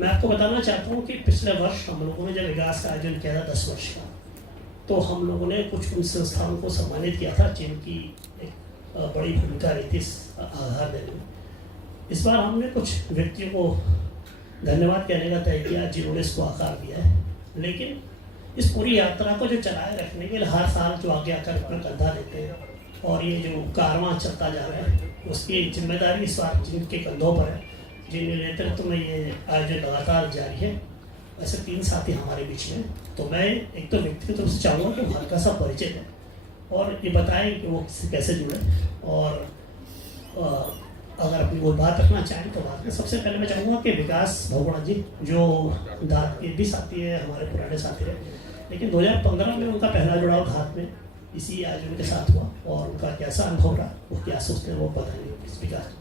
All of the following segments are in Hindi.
मैं आपको बताना चाहता हूँ कि पिछले वर्ष हम लोगों ने जब विकास का आयोजन किया था 10 वर्ष का, तो हम लोगों ने कुछ उन संस्थाओं को सम्मानित किया था जिनकी एक बड़ी भूमिका रही थी इस आधार देने में। इस बार हमने कुछ व्यक्तियों को धन्यवाद कहने का तय किया जिन्होंने इसको आकार दिया है, लेकिन इस पूरी यात्रा को जो चलाए रखने के लिए हर साल जो आगे आकर अपना कंधा देते हैं और ये जो कारवां चलता जा रहा है उसकी जिम्मेदारी इस बार जिनके कंधों पर है, जिनके नेतृत्व में ये आयोजन लगातार जारी है। ऐसे 3 साथी हमारे बीच में, तो मैं एक तो व्यक्ति की तरफ से चाहूँगा कि हल्का सा परिचय दें और ये बताएं कि वो कैसे जुड़े, और अगर अपनी कोई बात रखना चाहें तो बात में सबसे पहले मैं चाहूँगा कि विकास बहुगुणा जी जो धात के भी साथी है, हमारे पुराने साथी है, लेकिन 2015 में उनका पहला जुड़ाव धात में इसी आयोजन के साथ हुआ और उनका कैसा अनुभव रहा, वो क्या सोचते हैं वो बताएंगे इस विकास।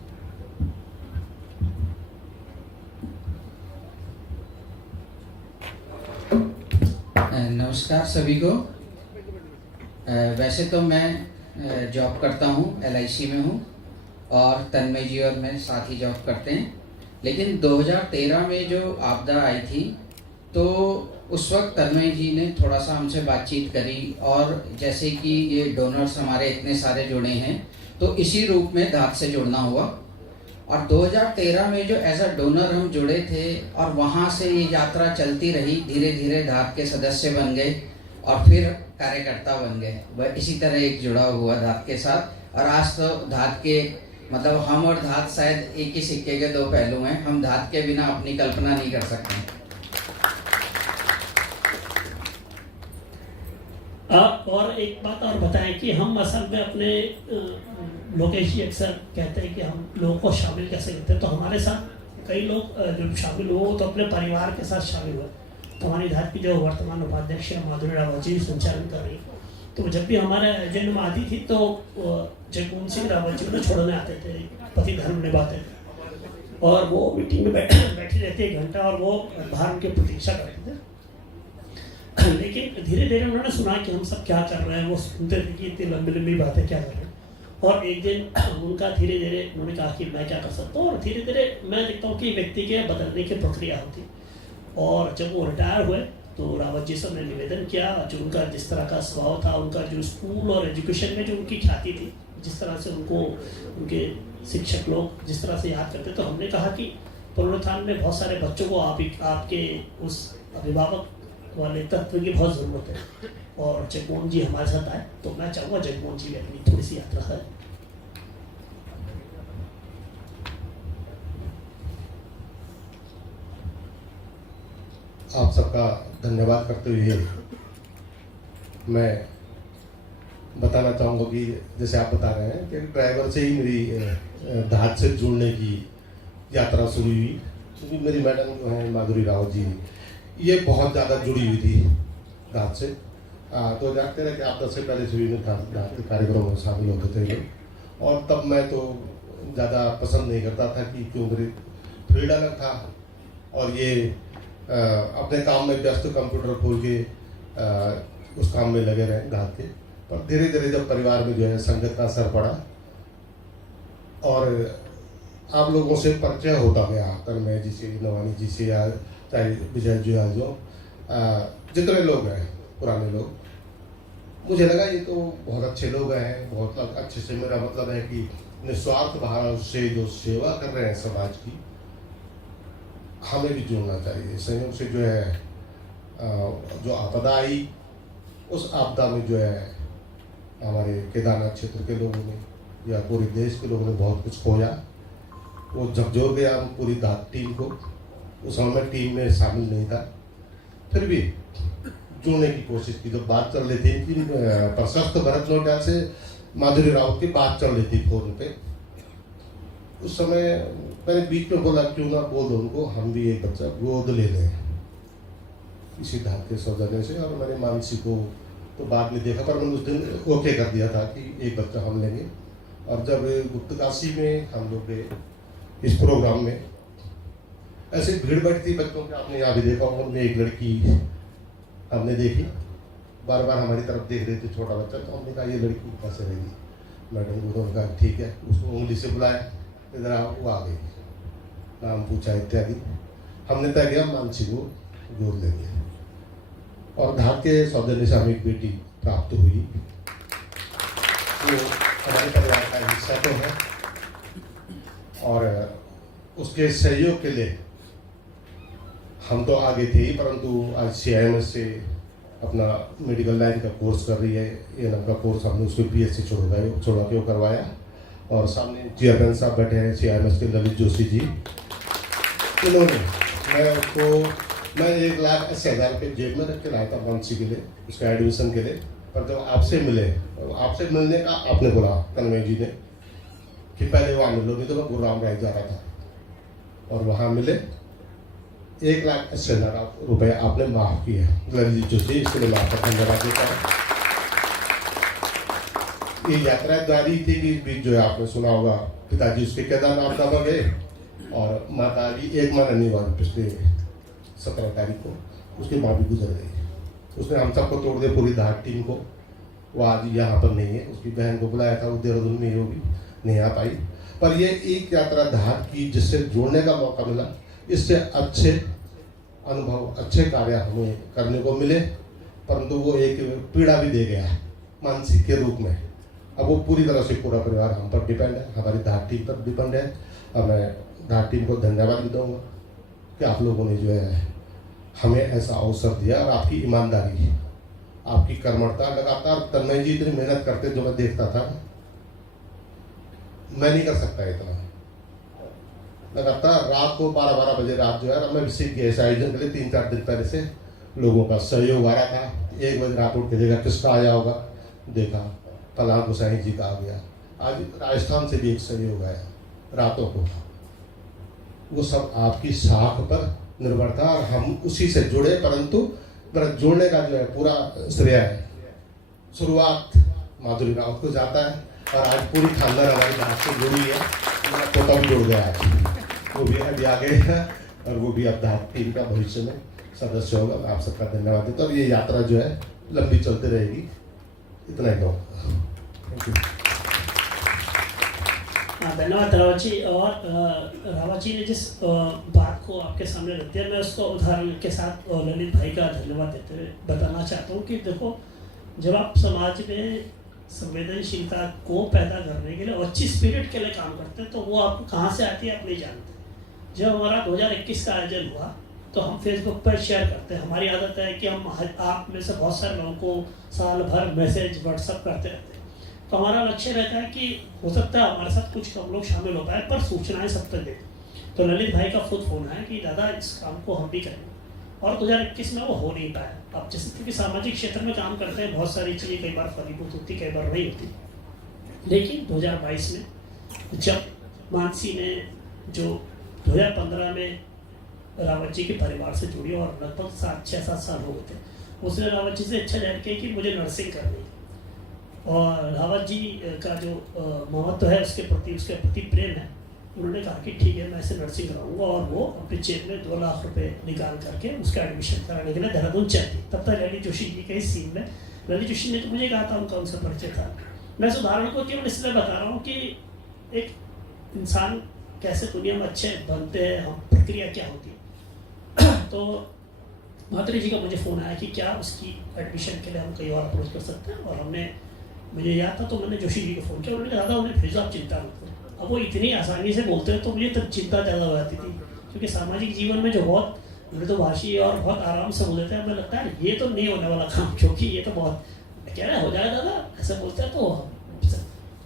नमस्कार सभी को। वैसे तो मैं जॉब करता हूँ, LIC में हूँ और तन्मय जी और मैं साथ ही जॉब करते हैं, लेकिन 2013 में जो आपदा आई थी तो उस वक्त तन्मय जी ने थोड़ा सा हमसे बातचीत करी और जैसे कि ये डोनर्स हमारे इतने सारे जुड़े हैं तो इसी रूप में धात से जुड़ना हुआ और 2013 में जो एज अ डोनर हम जुड़े थे और वहाँ से ये यात्रा चलती रही, धीरे धीरे धात के सदस्य बन गए और फिर कार्यकर्ता बन गए। वह इसी तरह एक जुड़ाव हुआ धात के साथ और आज तो धात के मतलब हम और धात शायद एक ही सिक्के के 2 पहलू हैं। हम धात के बिना अपनी कल्पना नहीं कर सकते। आप और एक बात और बताएं कि हम असल में अपने लोकेश जी अक्सर कहते हैं कि हम लोगों को शामिल कैसे करते हैं, तो हमारे साथ कई लोग जो शामिल हुए तो अपने परिवार के साथ शामिल हुए। तो हमारी धात की जो वर्तमान उपाध्यक्ष है माधुरी रावत जी संचालन कर रही, तो जब भी हमारे आयोजन में आती थी तो जगमोहन सिंह रावत जी उन्हें छोड़ने आते थे, पति धर्म निभाते थे और वो मीटिंग में बैठी रहती 1 घंटा और वो बाहर उनकी प्रतीक्षा करते थे। लेकिन धीरे धीरे उन्होंने सुना कि हम सब क्या कर रहे हैं, वो सुनते थे कि इतनी लंबी लंबी बातें क्या कर रहे हैं और एक दिन उनका धीरे धीरे उन्होंने कहा कि मैं क्या कर सकता हूँ और धीरे धीरे मैं देखता हूँ कि व्यक्ति के बदलने की प्रक्रिया होती। और जब वो रिटायर हुए तो रावत जी से हमने निवेदन किया, जो उनका जिस तरह का स्वभाव था, उनका जो स्कूल और एजुकेशन में जो उनकी ख्याति थी, जिस तरह से उनको उनके शिक्षक लोग जिस तरह से याद करते, तो हमने कहा कि पुनरुत्थान में बहुत सारे बच्चों को आपके उस अभिभावक वाले तत्व की बहुत ज़रूरत है और जगमोहन जी हमारे साथ आए, तो मैं चाहूँगा जगमोहन जी अपनी थोड़ी सी यात्रा है। आप सबका धन्यवाद करते हुए मैं बताना चाहूँगा कि जैसे आप बता रहे हैं कि ड्राइवर से ही मेरी धात से जुड़ने की यात्रा शुरू हुई, क्योंकि मेरी मैडम जो है माधुरी रावत जी ये बहुत ज़्यादा जुड़ी हुई थी धात से। 2013 के आपदा से पहले से भी धात के कार्यक्रमों में शामिल होते थे लोग और तब मैं तो ज़्यादा पसंद नहीं करता था कि क्यों मेरी फील्ड अलग था और ये अपने काम में व्यस्त कंप्यूटर खोल के उस काम में लगे रहे धात के। पर धीरे धीरे जब परिवार में जो है संगत का असर पड़ा और आप लोगों से परिचय होता गया, तन्मय जी से, नवानी जी से, या चाहे विजय जी, जो जितने लोग हैं पुराने लोग, मुझे लगा ये तो बहुत अच्छे लोग हैं। बहुत अच्छे से मेरा मतलब है कि निस्वार्थ भाव से जो सेवा कर रहे हैं समाज की, हमें भी जुड़ना चाहिए। संयोग से जो है जो आपदा आई, उस आपदा में जो है हमारे केदारनाथ क्षेत्र के लोगों ने या पूरे देश के लोगों ने बहुत कुछ खोया। वो झकझोर गया हम पूरी धात टीम को। उस समय मैं टीम में शामिल नहीं था, फिर भी जुड़ने की कोशिश की। जब बात चल रही थी कि प्रशस्त भरत नोटियाल से माधुरी रावत की बात चल रही थी फोन पे, उस समय मैंने बीच में बोला क्यों ना बोल दो उनको, हम भी एक बच्चा गोद ले लें इसी धात के सौजन्य से। और मैंने मानसी को तो बाद में देखा, पर मैंने उस दिन ओके कर दिया था कि एक बच्चा हम लेंगे। और जब गुप्तकाशी में हम लोग गए इस प्रोग्राम में, ऐसे भीड़ बैठती बच्चों की, आपने यहाँ भी देखा होगा, उनमें एक लड़की हमने देखी, बार बार हमारी तरफ देख रही थी, छोटा बच्चा। तो हमने कहा ये लड़की कैसे रहेगी, मैडम को। तो उन्होंने कहा ठीक है। उसको उंगली से बुलाया, इधर वो आ गई, नाम पूछा इत्यादि। हमने तय किया मानसी को गोद लेंगे और धाक के सौजन्य से हमें एक बेटी प्राप्त हुई। वो हमारे परिवार का हिस्सा तो है और उसके सहयोग के लिए हम तो आगे थे ही, परंतु आज CIMS से अपना मेडिकल लाइन का कोर्स कर रही है। ANM का कोर्स हमने उसको BSc छोड़ा के वो करवाया। और सामने चेयरमैन साहब बैठे हैं CIMS के ललित जोशी जी। इन्होंने मैं 1,80,000 रुपये जेब में रख के लाया था मानसी के लिए, उसका एडमिशन के लिए। पर जब आपसे मिले, आपसे मिलने का आपने बोला तन्मय जी ने कि पहले वहाँ मिलो, नहीं तो मैं गुरुग्राम रह जा रहा था। और वहाँ मिले 1,80,000 रुपये आपने माफ़ किया ललित जोशी, इसके लिए मैं आपका धन्यवाद देता हूँ। ये यात्रा जारी थी कि इस बीच जो है आपने सुना होगा पिताजी उसके केदारनाथ धाम गए और माता जी एक माह नहीं हुआ पिछले 17 तारीख को उसकी माँ भी गुजर गई। उसने हम सबको तोड़ दिया, पूरी धार टीम को। वो आज यहाँ पर नहीं है, उसकी बहन को बुलाया था, वो देहरादून में ही होगी, नहीं आ पाई। पर ये एक यात्रा धार की जिससे जोड़ने का मौका मिला, इससे अच्छे अनुभव अच्छे कार्य हमें करने को मिले, परंतु वो एक पीड़ा भी दे गया मानसिक के रूप में। अब वो पूरी तरह से पूरा परिवार हम पर डिपेंड है, हमारी धार टीम पर डिपेंड है। अब मैं धार टीम को धन्यवाद भी दूँगा कि आप लोगों ने जो है हमें ऐसा अवसर दिया और आपकी ईमानदारी, आपकी कर्मठता, लगातार तन्मय जी इतनी मेहनत करते जो मैं देखता था, मैं नहीं कर सकता इतना। लगातार रात को 12-12 बजे रात जो है मैं अभिषेक के ऐसे आयोजन के लिए 3-4 दिन पहले से लोगों का सहयोग आ रहा था। 1 बजे रात उठ के देखा किसका आया होगा, देखा फलां गोसाई जी का आ गया। आज राजस्थान से भी एक सहयोग आया रातों को। वो सब आपकी साख पर निर्भर था और हम उसी से जुड़े, परंतु जोड़ने का जो है पूरा श्रेय है, शुरुआत माधुरी राउत को जाता है। और आज पूरी खानदान हमारी बात से जुड़ी है। मेरा पोता भी जुड़ गया आज, वो भी अभी आ गए हैं और वो भी अब धार टीम का भविष्य में सदस्य होगा। मैं आप सबका धन्यवाद देता हूँ। ये यात्रा जो है लंबी चलती रहेगी, इतना ही कहूँगा। Thank you. धन्यवाद रावत जी। और रावत जी ने जिस बात को आपके सामने रख दिया, मैं उसको उदाहरण के साथ ललित भाई का धन्यवाद देते हुए बताना चाहता हूँ कि देखो, जब आप समाज में संवेदनशीलता को पैदा करने के लिए और अच्छी स्पिरिट के लिए काम करते हैं तो वो आपको कहाँ से आती है आप नहीं जानते। जब हमारा 2021 का आयोजन हुआ तो हम फेसबुक पर शेयर करते हैं। हमारी आदत है कि हम आप में से बहुत सारे लोगों को साल भर मैसेज व्हाट्सअप करते रहते हैं। तो हमारा लक्ष्य रहता है कि हो सकता है हमारे साथ कुछ कम लोग शामिल हो पाए, पर सूचनाएं सब तक दें। तो ललित भाई का खुद फोन है कि दादा इस काम को हम भी करेंगे, और 2021 में वो हो नहीं पाया। अब जैसे क्योंकि सामाजिक क्षेत्र में काम करते हैं, बहुत सारी चीज़ें कई बार फलीभूत होती, कई बार नहीं होती। लेकिन 2022 में जब मानसी ने जो 2015 में रावत जी के परिवार से जुड़ी और लगभग 6-7 साल हो गए थे, उसने रावत जी से इच्छा जाहिर की कि मुझे नर्सिंग करनी है। और रावत जी का जो महत्व है उसके प्रति प्रेम है। उन्होंने कहा कि ठीक है मैं इसे नर्सिंग कराऊंगा, और वो अपने जेब में 2 लाख रुपए निकाल करके उसका एडमिशन कराने के लिए देहरादून चलती। तब तक ललित जोशी जी के इस सीन में, ललित जोशी ने तो मुझे कहा था, उनका उनसे परिचय था। मैं इस उदाहरण को केवल इसलिए बता रहा हूँ कि एक इंसान कैसे दुनिया में अच्छे बनते हैं, हम प्रक्रिया क्या होती है। तो माधुरी जी का मुझे फ़ोन आया कि क्या उसकी एडमिशन के लिए हम कहीं और अप्रोच कर सकते हैं, और हमने, मुझे याद था तो मैंने जोशी जी को फ़ोन किया। उन्होंने कहा था उन्हें भेजो, आप चिंता मत करो। अब वो इतनी आसानी से बोलते हैं तो मुझे तब चिंता ज़्यादा हो जाती थी, क्योंकि सामाजिक जीवन में जो बहुत मृदुभाषी और बहुत आराम से बोलते हैं, हमें लगता है ये तो नहीं होने वाला काम, क्योंकि ये तो बहुत कह रहा है हो जाएगा दादा, ऐसे बोलते हैं।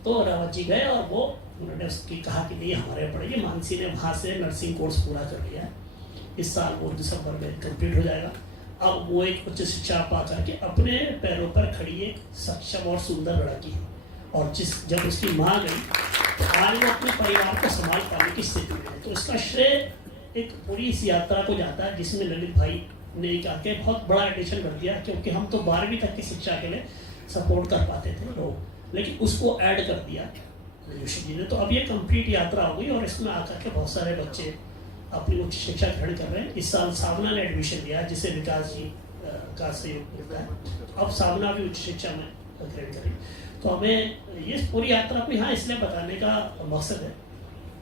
तो रावत जी गए और वो उन्होंने उसकी कहा कि नहीं हमारे पड़ेगी। मानसी ने वहाँ से नर्सिंग कोर्स पूरा कर लिया, इस साल वो दिसंबर में कंप्लीट हो जाएगा। अब वो एक उच्च शिक्षा पा करके अपने पैरों पर खड़ी एक सक्षम और सुंदर लड़की है, और जब उसकी माँ गई तो आज वो अपने परिवार को संभाल पाने की स्थिति में है। तो इसका श्रेय एक पूरी इस यात्रा को जाता है, जिसमें ललित भाई ने करके बहुत बड़ा एडिशन कर दिया, क्योंकि हम तो 12वीं तक की शिक्षा के लिए सपोर्ट कर पाते थे लोग, लेकिन उसको ऐड कर दिया जोशी जी ने। तो अब ये कंप्लीट यात्रा हो गई, और इसमें आकर के बहुत सारे बच्चे अपनी उच्च शिक्षा ग्रहण कर रहे हैं। इस साल सावना ने एडमिशन लिया, जिसे विकास जी का सहयोग मिलता है। अब सावना भी उच्च शिक्षा में ग्रहण करें। तो हमें ये पूरी यात्रा को यहाँ इसलिए बताने का मकसद है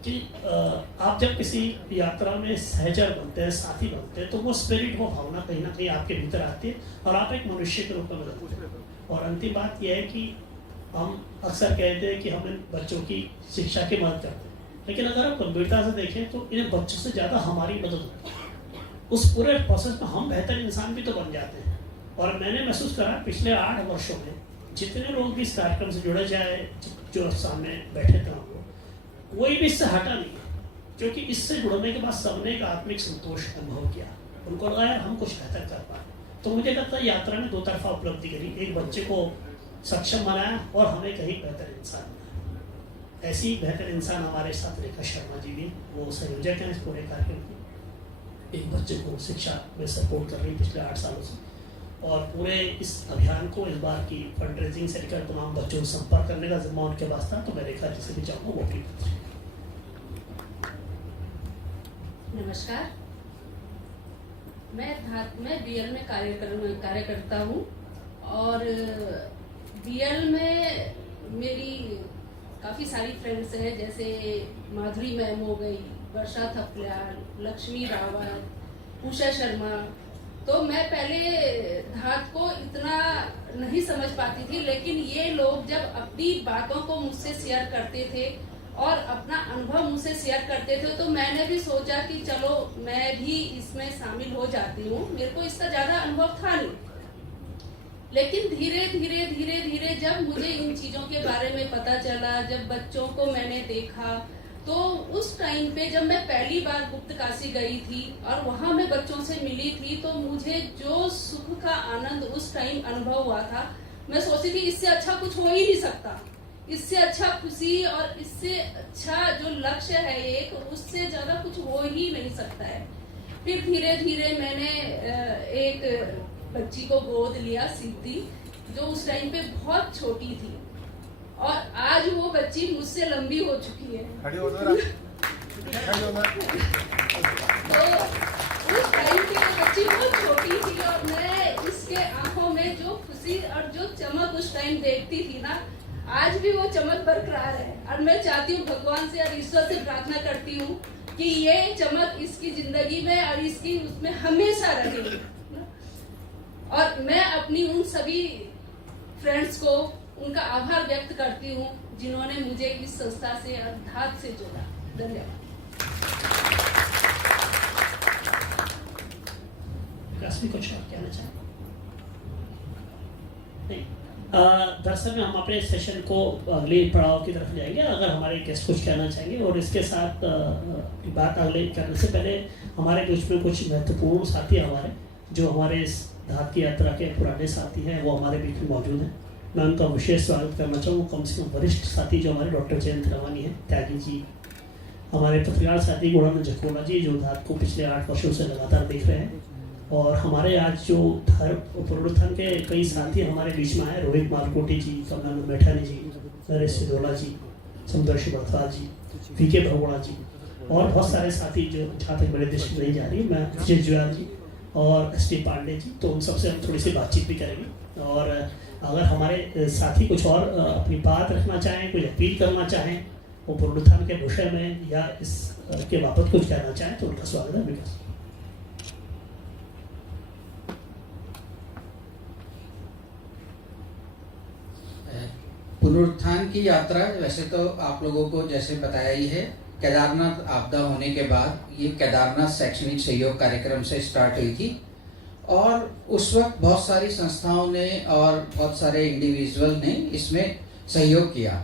कि आप जब किसी यात्रा में सहचर बनते हैं, साथी बनते हैं, तो वो स्पिरिट, वो भावना कहीं ना कहीं आपके भीतर आती है और आप एक मनुष्य के रूप में बदलते हैं। और अंतिम बात यह है कि हम अक्सर कहते हैं कि हम इन बच्चों की शिक्षा की मदद करते हैं, लेकिन अगर आप गंभीरता से देखें तो इन बच्चों से ज़्यादा हमारी मदद होती है। उस पूरे प्रोसेस में हम बेहतर इंसान भी तो बन जाते हैं। और मैंने महसूस करा पिछले 8 वर्षों में जितने लोग भी इस कार्यक्रम से जुड़े, चाहे जो सामने बैठे थे हम लोग, कोई भी इससे हटा नहीं है, क्योंकि इससे जुड़ने के बाद सबने एक आत्मिक संतोष अनुभव किया। उनको लगा यार हम कुछ बेहतर कर पाए। तो मुझे लगता है यात्रा ने 2 तरफा उपलब्धि करी, एक बच्चे को सक्षम बनाया और हमें कहीं बेहतर इंसान बनाया। ऐसी ही बेहतर इंसान हमारे साथ रेखा शर्मा जी भी, वो संयोजक हैं इस पूरे कार्यक्रम की। एक बच्चे को शिक्षा में सपोर्ट कर रही पिछले 8 सालों से, और पूरे इस अभियान को, इस बार की फंड रेजिंग से लेकर तमाम बच्चों को संपर्क करने का जिम्मा उनके पास था। तो मैं रेखा जी से भी चाहूँगा वो भी। नमस्कार, मैं बीएल में कार्य करता हूँ और बीएल में मेरी काफ़ी सारी फ्रेंड्स हैं, जैसे माधुरी मैम हो गई, वर्षा थपलियाल, लक्ष्मी रावत, उषा शर्मा। तो मैं पहले धात को इतना नहीं समझ पाती थी, लेकिन ये लोग जब अपनी बातों को मुझसे शेयर करते थे और अपना अनुभव मुझसे शेयर करते थे, तो मैंने भी सोचा कि चलो मैं भी इसमें शामिल हो जाती हूँ। मेरे को इसका ज़्यादा अनुभव था नहीं, लेकिन धीरे धीरे जब मुझे इन चीज़ों के बारे में पता चला, जब बच्चों को मैंने देखा, तो उस टाइम पे जब मैं पहली बार गुप्त काशी गई थी और वहाँ मैं बच्चों से मिली थी, तो मुझे जो सुख का आनंद उस टाइम अनुभव हुआ था, मैं सोची थी इससे अच्छा कुछ हो ही नहीं सकता, इससे अच्छा खुशी और इससे अच्छा जो लक्ष्य है एक, उससे ज़्यादा कुछ हो ही नहीं सकता है। फिर धीरे धीरे मैंने एक बच्ची को गोद लिया, सिद्धि, जो उस टाइम पे बहुत छोटी थी और आज वो बच्ची मुझसे लंबी हो चुकी है। तो उस टाइम पे वो बच्ची बहुत छोटी थी और मैं इसके आंखों में जो खुशी और जो चमक उस टाइम देखती थी ना, आज भी वो चमक बरकरार है। और मैं चाहती हूँ भगवान से और ईश्वर से प्रार्थना करती हूँ कि ये चमक इसकी जिंदगी में और इसकी उसमें हमेशा रहे। और मैं अपनी उन सभी फ्रेंड्स को उनका आभार व्यक्त करती हूँ जिन्होंने मुझे इस संस्था से और धात से जोड़ा। धन्यवाद। कुछ और कहना चाहें? नहीं, दरअसल में हम अपने सेशन को अगले पड़ाव की तरफ जाएंगे, अगर हमारे गेस्ट कुछ कहना चाहेंगे। और इसके साथ बात अगले करने से पहले हमारे बीच में कुछ महत्वपूर्ण साथी हमारे, जो हमारे इस धात की यात्रा के पुराने साथी हैं, वो हमारे बीच में मौजूद हैं। मैं उनका विशेष स्वागत करना चाहूँगा। कम से कम वरिष्ठ साथी जो हमारे डॉक्टर जयंत रवानी हैं, त्यागी जी, हमारे पत्रकार साथी गुणानंद जखोला जी, जो धात को पिछले 8 वर्षों से लगातार देख रहे हैं, और हमारे आज जो पुनरुत्थान के कई साथी हमारे बीच में आए, रोहित मालकोटी जी, कमलानंद मैठानी जी, नरेश सिदोला जी, समुदर्शी बर्थवाल जी, वीके भगोड़ा जी, और बहुत सारे साथी जो जहाँ तक मेरे दृष्टि नहीं जा रही, मैं विजय जुयाल जी और एस टी पांडे जी, तो उन सबसे हम थोड़ी सी बातचीत भी करेंगे। और अगर हमारे साथी कुछ और अपनी बात रखना चाहें, कोई अपील करना चाहें वो पुनरुत्थान के विषय में या इस के बाबत कुछ कहना चाहें, तो उनका स्वागत है। विकास पुनरुत्थान की यात्रा वैसे तो आप लोगों को जैसे बताया ही है, केदारनाथ आपदा होने के बाद ये केदारनाथ शैक्षणिक सहयोग कार्यक्रम से स्टार्ट हुई थी और उस वक्त बहुत सारी संस्थाओं ने और बहुत सारे इंडिविजुअल ने इसमें सहयोग किया।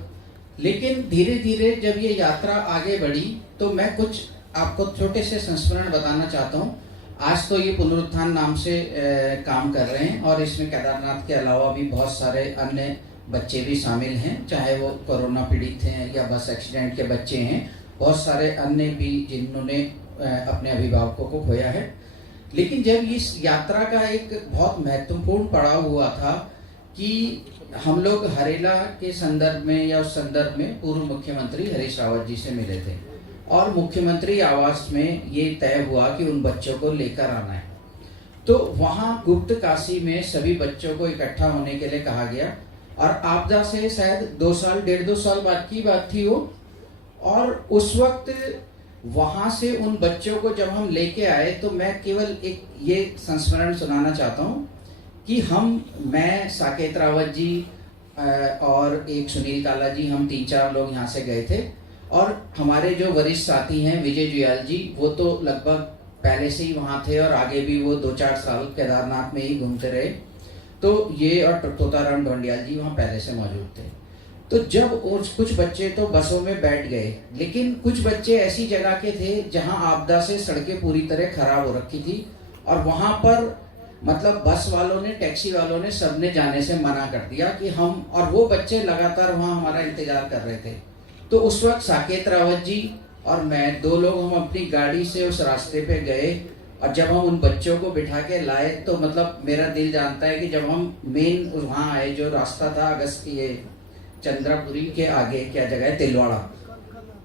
लेकिन धीरे धीरे जब ये यात्रा आगे बढ़ी तो मैं कुछ आपको छोटे से संस्मरण बताना चाहता हूँ। आज तो ये पुनरुत्थान नाम से काम कर रहे हैं और इसमें केदारनाथ के अलावा भी बहुत सारे अन्य बच्चे भी शामिल हैं, चाहे वो कोरोना पीड़ित हैं या बस एक्सीडेंट के बच्चे हैं, बहुत सारे अन्य भी जिन्होंने अपने अभिभावकों को खोया है। लेकिन जब इस यात्रा का एक बहुत महत्वपूर्ण पड़ाव हुआ था कि हम लोग हरेला के संदर्भ में या उस संदर्भ में पूर्व मुख्यमंत्री हरीश रावत जी से मिले थे और मुख्यमंत्री आवास में ये तय हुआ कि उन बच्चों को लेकर आना है। तो वहाँ गुप्त काशी में सभी बच्चों को इकट्ठा होने के लिए कहा गया और आपदा से शायद 2 साल 1.5-2 साल बाद की बात थी वो। और उस वक्त वहाँ से उन बच्चों को जब हम लेके आए तो मैं केवल एक ये संस्मरण सुनाना चाहता हूँ कि मैं साकेत रावत जी और एक सुनील काला जी, हम 3-4 लोग यहाँ से गए थे। और हमारे जो वरिष्ठ साथी हैं विजय जुयाल जी, वो तो लगभग पहले से ही वहाँ थे और आगे भी वो 2-4 साल केदारनाथ में ही घूमते रहे। तो ये और तोताराम ढोंडियाल जी वहाँ पहले से मौजूद थे। तो जब कुछ बच्चे तो बसों में बैठ गए, लेकिन कुछ बच्चे ऐसी जगह के थे जहाँ आपदा से सड़कें पूरी तरह खराब हो रखी थी और वहाँ पर मतलब बस वालों ने, टैक्सी वालों ने, सबने जाने से मना कर दिया कि हम, और वो बच्चे लगातार वहाँ हमारा इंतजार कर रहे थे। तो उस वक्त साकेत रावत जी और मैं 2 लोग हम अपनी गाड़ी से उस रास्ते पे गए और जब हम उन बच्चों को बिठा के लाए तो मतलब मेरा दिल जानता है कि जब हम मेन वहाँ आए, जो रास्ता था अगस्त ये चंद्रापुरी के आगे क्या जगह है, तिलवाड़ा,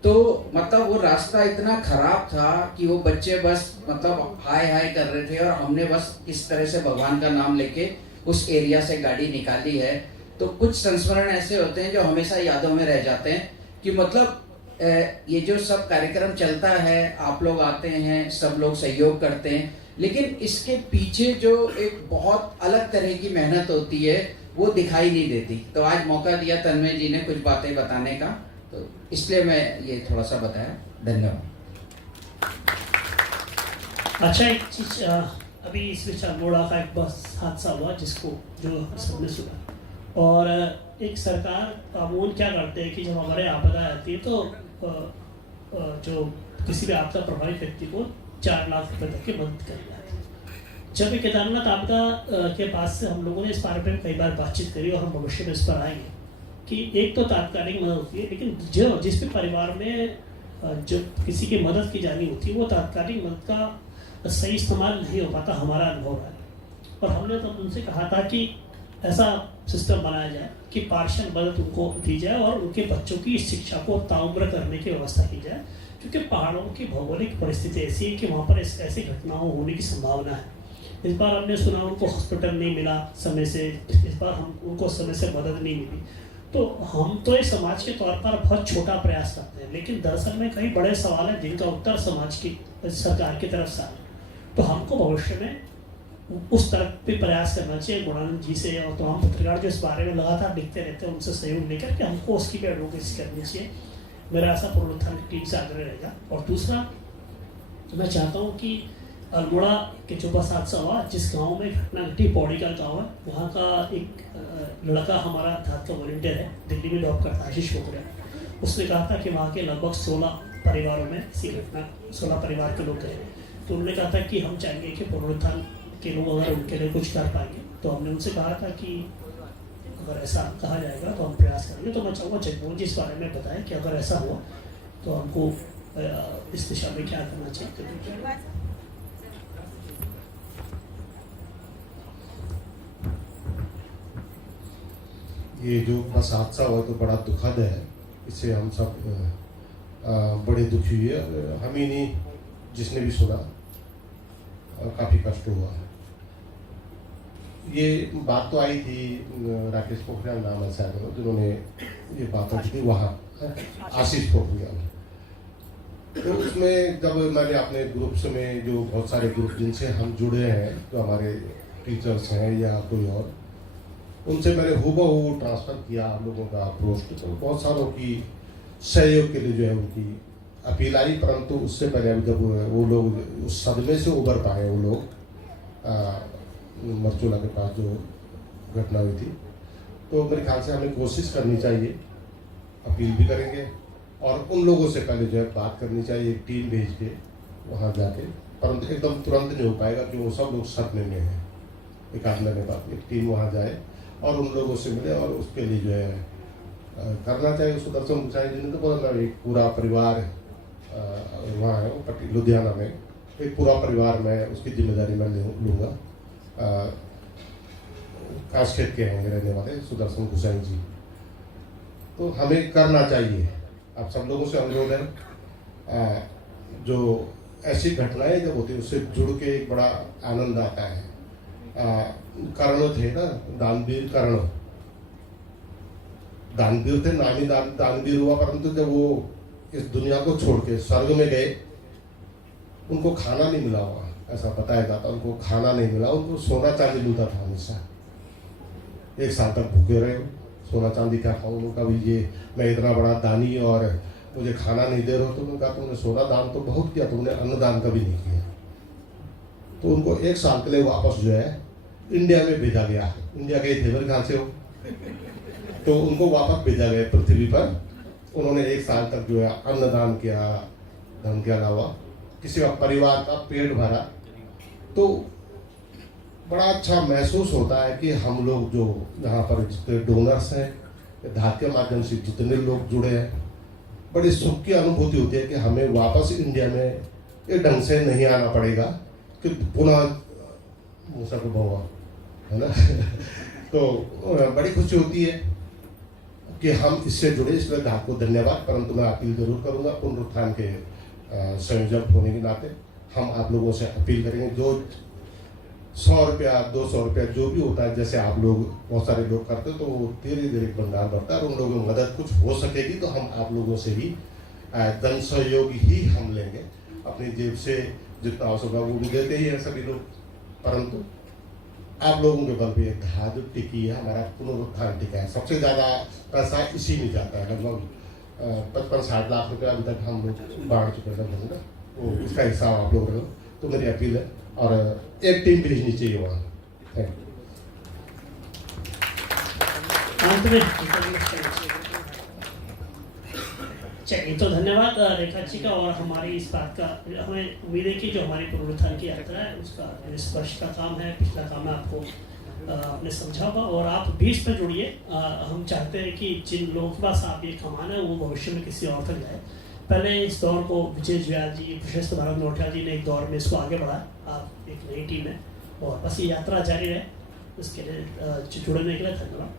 तो मतलब वो रास्ता इतना खराब था कि वो बच्चे बस मतलब हाय हाय कर रहे थे और हमने बस इस तरह से भगवान का नाम लेके उस एरिया से गाड़ी निकाली है। तो कुछ संस्मरण ऐसे होते हैं जो हमेशा यादों में रह जाते हैं कि मतलब ये जो सब कार्यक्रम चलता है, आप लोग आते हैं, सब लोग सहयोग करते हैं, लेकिन इसके पीछे जो एक बहुत अलग तरह की मेहनत होती है वो दिखाई नहीं देती। तो आज मौका दिया तन्मय जी ने कुछ बातें बताने का, तो इसलिए मैं ये थोड़ा सा बताया। धन्यवाद। अच्छा, एक चीज अभी इस बीच अल्मोड़ा का एक बस हादसा हुआ जिसको जो सबने सुना, और एक सरकार अमूमन क्या करते हैं कि जब हमारे आपदा आती है तो जो किसी भी आपदा प्रभावित व्यक्ति को 4 लाख रुपए तक की मदद कर जाती है। जब केदारनाथ आपदा के बाद से हम लोगों ने इस बारे में कई बार बातचीत करी और हम भविष्य में इस पर आएंगे कि एक तो तात्कालिक मदद होती है, लेकिन जिस भी परिवार में जब किसी की मदद की जानी होती है वो तात्कालिक मदद का सही इस्तेमाल नहीं हो पाता, हमारा अनुभव रहा है। और हमने तो उनसे कहा था कि ऐसा सिस्टम बनाया जाए कि पार्शियल मदद उनको दी जाए और उनके बच्चों की शिक्षा को ताउम्र करने की व्यवस्था की जाए, क्योंकि पहाड़ों की भौगोलिक परिस्थिति ऐसी है कि वहाँ पर ऐसी घटनाओं होने की संभावना है। इस बार हमने सुना उनको हॉस्पिटल नहीं मिला समय से, इस बार उनको समय से मदद नहीं मिली। तो हम तो एक समाज के तौर पर बहुत छोटा प्रयास करते हैं, लेकिन दरअसल में कई बड़े सवाल हैं जिनका उत्तर समाज की सरकार की तरफ से आए। तो हमको भविष्य में उस तरफ भी प्रयास करना चाहिए गुणानंद जी से, और तो हम पत्रकार जो इस बारे में लगातार लिखते रहते हैं उनसे सहयोग लेकर के हमको उसकी भी एडवोकेसी करनी चाहिए। मेरा ऐसा पुनरुत्थान की टीम से आग्रह रहेगा। और दूसरा, मैं चाहता हूँ कि अल्मोड़ा के जो बस हादसा हुआ, जिस गांव में घटना घटी, पौड़ी का गांव है, वहाँ का एक लड़का हमारा धात का वॉलंटियर है, दिल्ली में जॉब करता है, आशीष पोखरिया। उसने कहा था कि वहाँ के लगभग 16 परिवारों में ऐसी घटना, 16 परिवार के लोग गए। तो उन्होंने कहा था कि हम चाहेंगे कि पुनरुत्थान के लोग अगर उनके लिए कुछ कर पाएंगे, तो हमने उनसे कहा था कि अगर ऐसा कहा जाएगा तो हम प्रयास करेंगे। तो मैं चाहूँगा जगमोहन जी इस बारे में बताएं कि अगर ऐसा हुआ तो हमको इस दिशा में क्या करना चाहिए। ये जो बस हादसा हुआ तो बड़ा दुखद है, इससे हम सब बड़े दुखी हुए। हम ही नहीं, जिसने भी सुना काफ़ी कष्ट हुआ। ये बात तो आई थी, राकेश पोखरियाल नाम है शायद जिन्होंने ये बात की थी, वहाँ आशीष पोखरियाल। तो उसमें जब मैंने अपने ग्रुप्स में, जो बहुत सारे ग्रुप जिनसे हम जुड़े हैं, जो हमारे टीचर्स हैं या कोई और, उनसे मैंने हूबहू ट्रांसफ़र किया हम लोगों का पोस्ट। तो बहुत सारों की सहयोग के लिए जो है उनकी अपील आई, परंतु उससे पहले जब वो लोग उस सदमे से उबर पाए, वो लोग मरचोला के पास जो घटना हुई थी, तो मेरे ख्याल से हमें कोशिश करनी चाहिए, अपील भी करेंगे और उन लोगों से पहले जो है बात करनी चाहिए, एक टीम भेज के वहाँ जाके। परंतु एकदम तुरंत नहीं हो पाएगा क्योंकि वो सब लोग सदमे में हैं। एक आध महीने बाद एक टीम वहाँ जाए और उन लोगों से मिले और उसके लिए जो है करना चाहिए। सुदर्शन गुसाई जी ने तो बोला, एक पूरा परिवार वहाँ है लुधियाना में, एक पूरा परिवार में उसकी जिम्मेदारी मैं लूँगा। काशखेत के हैं रहने वाले सुदर्शन गुसाई जी, तो हमें करना चाहिए। आप सब लोगों से अनुरोध है, जो ऐसी घटनाएं जब होती है उससे जुड़ के एक बड़ा आनंद आता है। कर्ण थे ना, दानवीर कर्ण, दानवीर थे, नामी दानवीर हुआ, परंतु जब वो इस दुनिया को छोड़ के स्वर्ग में गए, उनको खाना नहीं मिला हुआ, ऐसा बताया जाता, उनको खाना नहीं मिला, उनको सोना चांदी मिलता था हमेशा। 1 साल तक भूखे रहे, सोना चांदी क्या खाऊं, उनका भी ये मैं इतना बड़ा दानी और मुझे खाना नहीं दे रहे हो। तो उन्होंने कहा तुमने सोना दान तो बहुत किया, तुमने अन्नदान कभी नहीं किया। तो उनको 1 साल के लिए वापस जो है इंडिया में भेजा गया। इंडिया गए थे मेरे ख्याल से हो, तो उनको वापस भेजा गया पृथ्वी पर। उन्होंने 1 साल तक जो है अन्नदान किया, धन के अलावा किसी का परिवार का पेट भरा। तो बड़ा अच्छा महसूस होता है कि हम लोग जो यहाँ पर जितने डोनर्स हैं, धात के माध्यम से जितने लोग जुड़े हैं, बड़ी सुख की अनुभूति होती है कि हमें वापस इंडिया में एक ढंग से नहीं आना पड़ेगा कि पुनः मुसक भवा, है ना। तो बड़ी खुशी होती है कि हम इससे जुड़े, इसलिए धात को धन्यवाद। परंतु मैं अपील जरूर करूँगा, पुनरुत्थान के संयोजक होने के नाते हम आप लोगों से अपील करेंगे, जो 100 रुपया 200 रुपया जो भी होता है, जैसे आप लोग बहुत सारे लोग करते हैं, तो वो धीरे धीरे भंडार बढ़ता है और उन लोगों की मदद कुछ हो सकेगी तो हम आप लोगों से ही धन सहयोग ही हम लेंगे। अपनी जेब से जितना हो सका वो भी देते ही हैं सभी लोग, परंतु आप लोगों के बल पे धात टिकी है, हमारा पुनरुत्थान टिका है। सबसे ज़्यादा पैसा इसी में जाता है, लगभग 55-60 लाख रुपये अभी तक हम लोग बांट चुके हैं, तो इसका हिसाब आप लोग करो। तो मेरी अपील है, और एक टीम भेजनी चाहिए वहाँ। Thank you. अंत में चलिए, तो धन्यवाद रेखा जी का। और हमारी इस बात का हमें उम्मीद है कि जो हमारी पुनरुत्थान की यात्रा है उसका स्पर्श का काम है, पिछला काम है, आपको आपने समझा होगा। और आप भी इसमें जुड़िए। हम चाहते हैं कि जिन लोगों के पास आप ये कमाना है वो भविष्य में किसी और तक जाए। पहले इस दौर को विजय जुयाल जी, प्रशस्त भारत नोटियाल जी ने एक दौर में इसको आगे बढ़ाया। आप एक नई टीम है और बस ये यात्रा जारी रहे। इसके लिए जुड़ने के लिए धन्यवाद।